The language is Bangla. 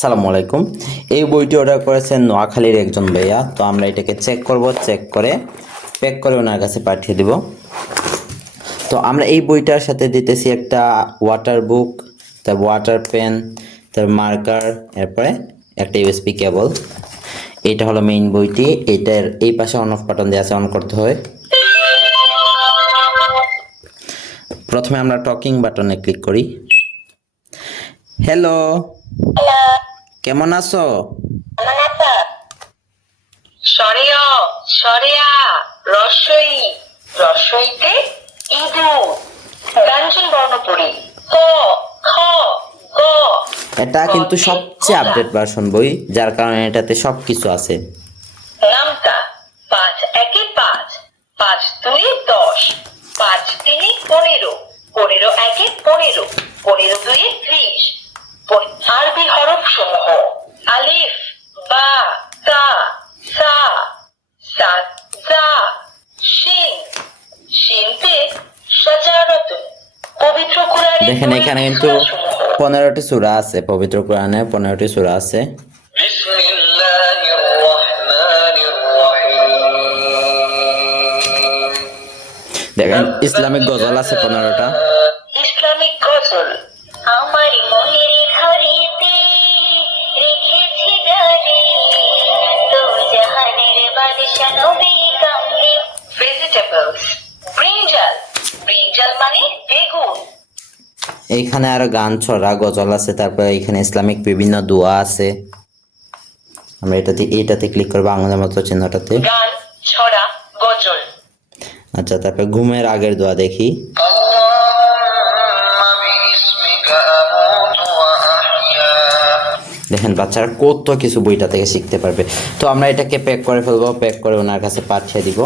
আসসালামু আলাইকুম। এই বইটি অর্ডার করেছেন নোয়াখালীর একজন ভাইয়া। তো আমরা এটাকে চেক করব, চেক করে প্যাক করে ওনার কাছে পাঠিয়ে দিব। তো আমরা এই বইটার সাথে দিতেছি একটা ওয়াটার বুক, তার ওয়াটার পেন, তার মার্কার, এরপরে একটা ইউএসবি কেবল। এটা হলো মেইন বইটি। এটার এই পাশে অন অফ বাটন দেওয়া আছে, অন করতে হয়। প্রথমে আমরা টকিং বাটনে ক্লিক করি। হ্যালো, কেমন আছো? সরিয়া সরিয়া রসই রসইতে ইঁদুর ব্যঞ্জন বর্ণ পড়ি ক খ গ। এটা কিন্তু সবচেয়ে আপডেট ভার্সন বই, যার কারণে এটাতে সবকিছু আছে। নামতা ৫ একে ৫, ৫ ২ ১০, ৫ ৩ ১৫, ১৫ একে ১৫, ১৫ ২ ৩০। আরবি হরফ সমূহ আলিফ বা তা সা সাদ জা শিন শিনতে সাজারাতুন। পবিত্র কোরআনে দেখেন এখানে কিন্তু 15টি সূরা আছে, পবিত্র কোরআনে 15টি সূরা আছে। বিসমিল্লাহির রহমানির রহিম। দেখেন ইসলামিক গজল আছে 15টা। ইসলামিক গজল আমার মনের ঘরেতে রেখেছি গাড়ি তো জাহানের বাদশা নবী কামলি। ভেজিটেবলস ব্রিঞ্জাল, ব্রিঞ্জাল মানে বেগুন। এইখানে আরো গান ছড়া গজল আছে, তারপরে এখানে ইসলামিক বিভিন্ন দোয়া আছে। আমরা এটাতে ক্লিক করবো, আঙুলের মতো চিহ্নটাতে। গান ছড়া গজল। আচ্ছা, তারপরে ঘুমের আগের দোয়া দেখি। দেখেন বাচ্চারা কত কিছু বইটা থেকে শিখতে পারবে। তো আমরা এটাকে প্যাক করে ফেলবো, প্যাক করে ওনার কাছে পাঠিয়ে দিব।